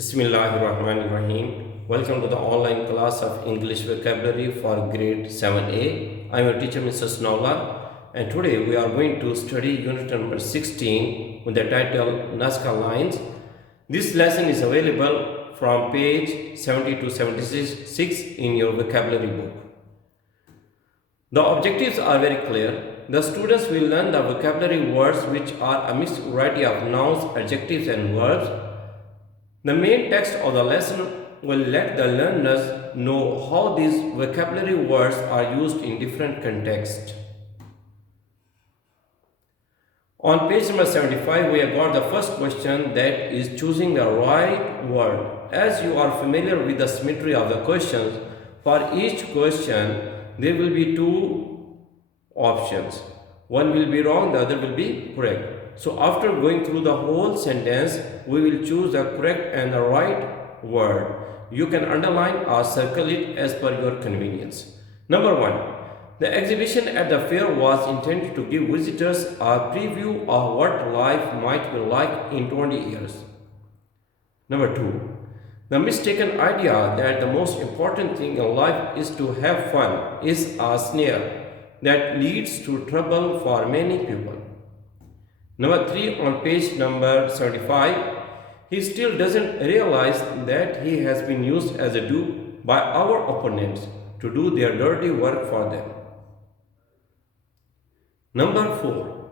Bismillahirrahmanirrahim. Welcome to the online class of English vocabulary for grade 7A. I am your teacher Mrs. Nola, and today we are going to study unit number 16 with the title Nazca lines. This lesson is available from page 70 to 76 in your vocabulary book. The objectives are very clear. The students will learn the vocabulary words which are a mixed variety of nouns, adjectives and verbs. The main text of the lesson will let the learners know how these vocabulary words are used in different contexts. On page number 75, we have got the first question, that is choosing the right word. As you are familiar with the symmetry of the questions, for each question there will be two options. One will be wrong, the other will be correct. So after going through the whole sentence, we will choose the correct and the right word. You can underline or circle it as per your convenience. Number 1. The exhibition at the fair was intended to give visitors a preview of what life might be like in 20 years. Number 2. The mistaken idea that the most important thing in life is to have fun is a snare that leads to trouble for many people. Number 3, on page number 75, he still doesn't realize that he has been used as a dupe by our opponents to do their dirty work for them. Number 4,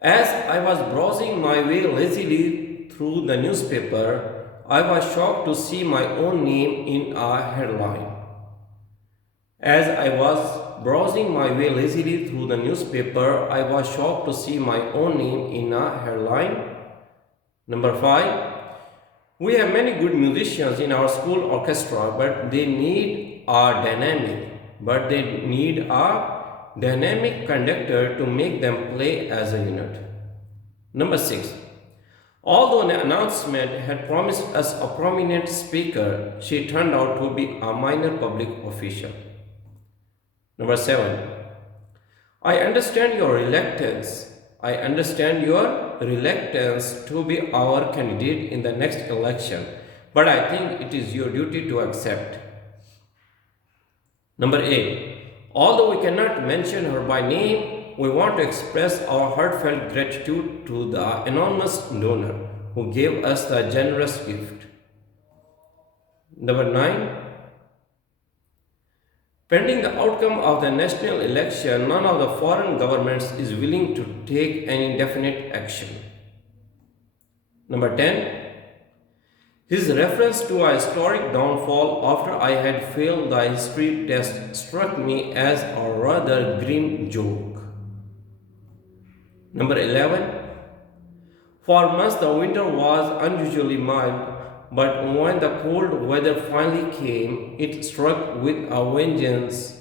as I was browsing my way lazily through the newspaper, I was shocked to see my own name in a headline. As I was browsing my way lazily through the newspaper, I was shocked to see my own name in a headline. Number 5. We have many good musicians in our school orchestra, but they need a dynamic conductor to make them play as a unit. Number 6. Although the announcement had promised us a prominent speaker, she turned out to be a minor public official. Number 7. I understand your reluctance to be our candidate in the next election, but I think it is your duty to accept. Number 8. Although we cannot mention her by name, we want to express our heartfelt gratitude to the anonymous donor who gave us the generous gift. Number 9. Pending the outcome of the national election, none of the foreign governments is willing to take any definite action. Number 10. His reference to a historic downfall after I had failed the history test struck me as a rather grim joke. Number 11. For months the winter was unusually mild, but when the cold weather finally came, it struck with a vengeance.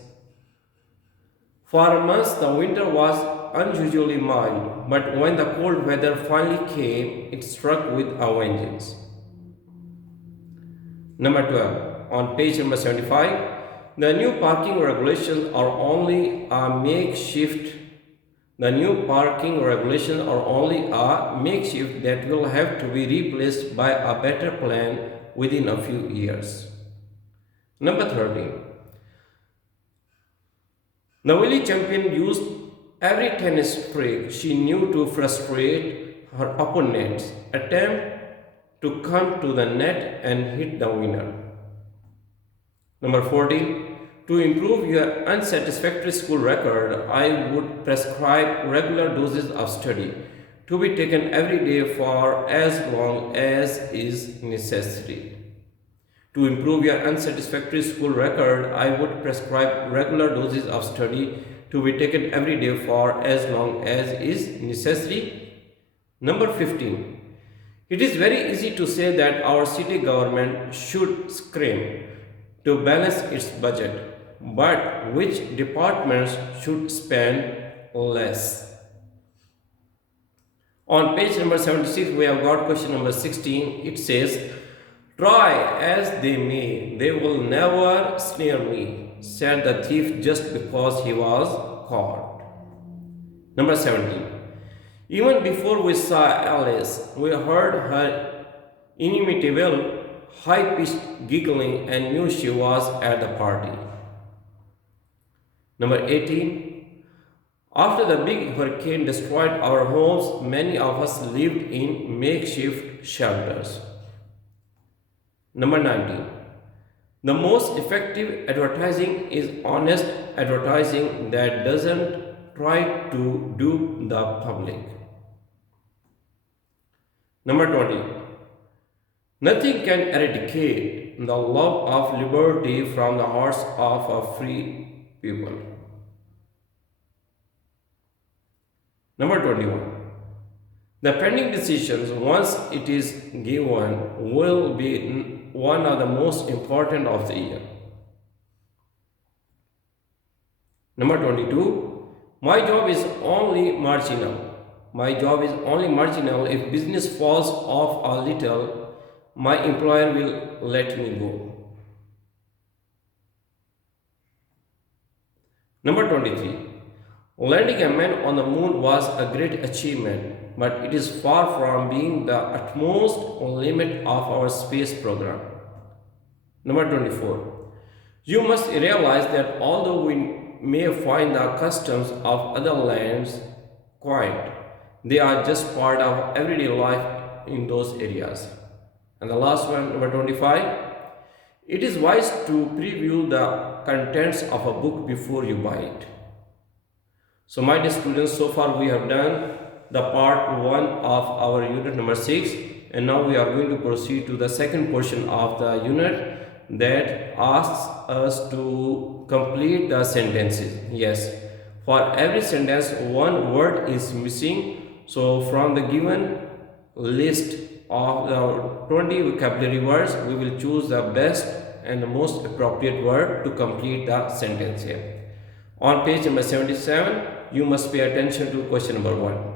For months the winter was unusually mild, but when the cold weather finally came, it struck with a vengeance. Number 12. On page number 75, the new parking regulations are only a makeshift. The new parking regulations are only a makeshift that will have to be replaced by a better plan within a few years. Number 13. The Willie champion used every tennis trick she knew to frustrate her opponent's attempt to come to the net and hit the winner. Number 14. To improve your unsatisfactory school record, I would prescribe regular doses of study to be taken every day for as long as is necessary. To improve your unsatisfactory school record, I would prescribe regular doses of study to be taken every day for as long as is necessary. Number 15. It is very easy to say that our city government should scrimp to balance its budget, but which departments should spend less? On page number 76, we have got question number 16. It says, try as they may, they will never snare me, said the thief just because he was caught. Number 17. Even before we saw Alice, we heard her inimitable high-pitched giggling and knew she was at the party. Number 18. After the big hurricane destroyed our homes, many of us lived in makeshift shelters. Number 19. The most effective advertising is honest advertising that doesn't try to dupe the public. Number 20. Nothing can eradicate the love of liberty from the hearts of a free people. Number 21. The pending decisions, once it is given, will be one of the most important of the year. Number 22. My job is only marginal. My job is only marginal. If business falls off a little, my employer will let me go. Number 23. Landing a man on the moon was a great achievement, but it is far from being the utmost limit of our space program. Number 24. You must realize that although we may find the customs of other lands quaint, they are just part of everyday life in those areas. And the last one, number 25. It is wise to preview the contents of a book before you buy it. So my dear students, so far we have done the part 1 of our unit number 6, and now we are going to proceed to the second portion of the unit that asks us to complete the sentences. Yes, for every sentence one word is missing. So from the given list of the 20 vocabulary words, we will choose the best and the most appropriate word to complete the sentence here. On page number 77, you must pay attention to question number 1.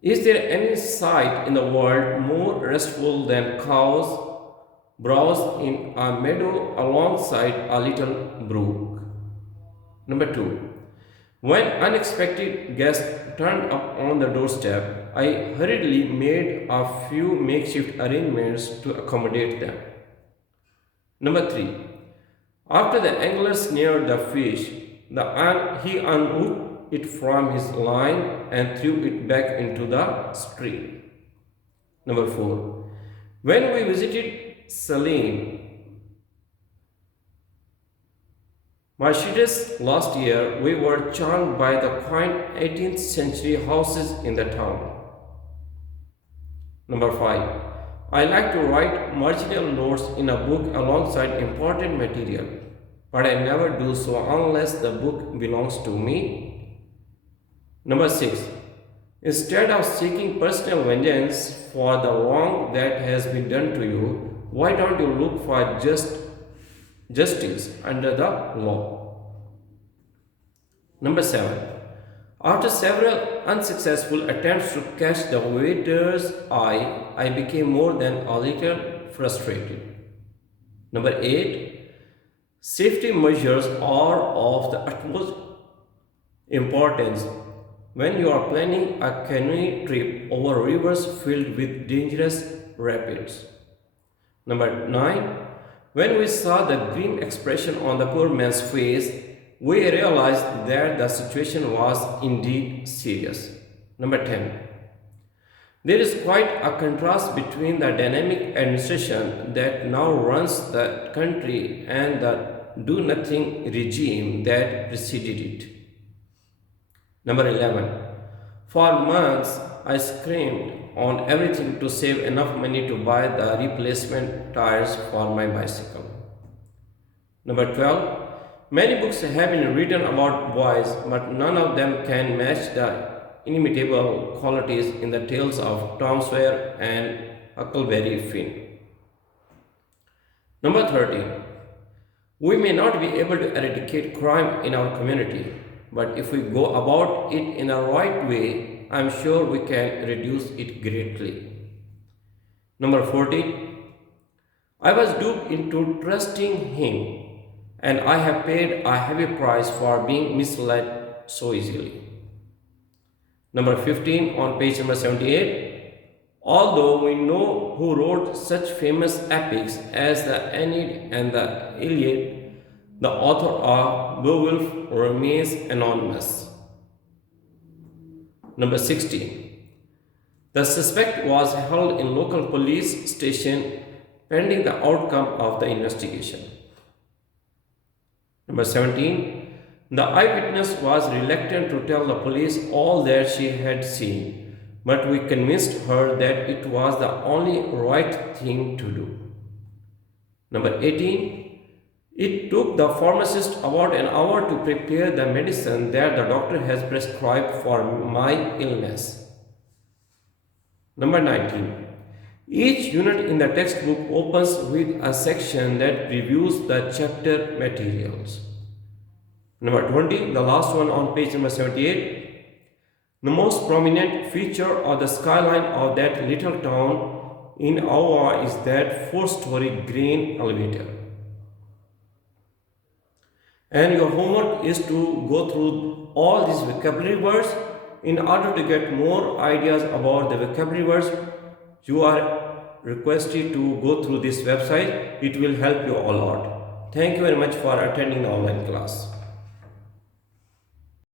Is there any sight in the world more restful than cows browse in a meadow alongside a little brook? Number 2. When unexpected guests turned up on the doorstep, I hurriedly made a few makeshift arrangements to accommodate them. Number 3. After the angler snared the fish, he unhooked it from his line and threw it back into the stream. Number 4. When we visited Salem, Mercedes last year, we were charmed by the quaint 18th century houses in the town. Number 5. I like to write marginal notes in a book alongside important material, but I never do so unless the book belongs to me. Number 6. Instead of seeking personal vengeance for the wrong that has been done to you, why don't you look for justice under the law? Number 7. After several unsuccessful attempts to catch the waiter's eye, I became more than a little frustrated. Number 8. Safety measures are of the utmost importance when you are planning a canoe trip over rivers filled with dangerous rapids. Number 9. When we saw the grim expression on the poor man's face, we realized that the situation was indeed serious. Number 10. There is quite a contrast between the dynamic administration that now runs the country and the do-nothing regime that preceded it. Number 11. For months, I scrimped on everything to save enough money to buy the replacement tires for my bicycle. Number 12. Many books have been written about boys, but none of them can match the inimitable qualities in the tales of Tom Sawyer and Huckleberry Finn. Number 13. We may not be able to eradicate crime in our community, but if we go about it in a right way, I'm sure we can reduce it greatly. Number 14. I was duped into trusting him, and I have paid a heavy price for being misled so easily. Number 15 on page number 78. Although we know who wrote such famous epics as the Aeneid and the Iliad, the author of Beowulf remains anonymous. Number 16. The suspect was held in local police station pending the outcome of the investigation. Number 17. The eyewitness was reluctant to tell the police all that she had seen, but we convinced her that it was the only right thing to do. Number 18. It took the pharmacist about an hour to prepare the medicine that the doctor has prescribed for my illness. Number 19. Each unit in the textbook opens with a section that reviews the chapter materials. Number 20, the last one on page number 78. The most prominent feature of the skyline of that little town in Iowa is that 4-story grain elevator. And your homework is to go through all these vocabulary words. In order to get more ideas about the vocabulary words, you are requested to go through this website. It will help you a lot. Thank you very much for attending the online class.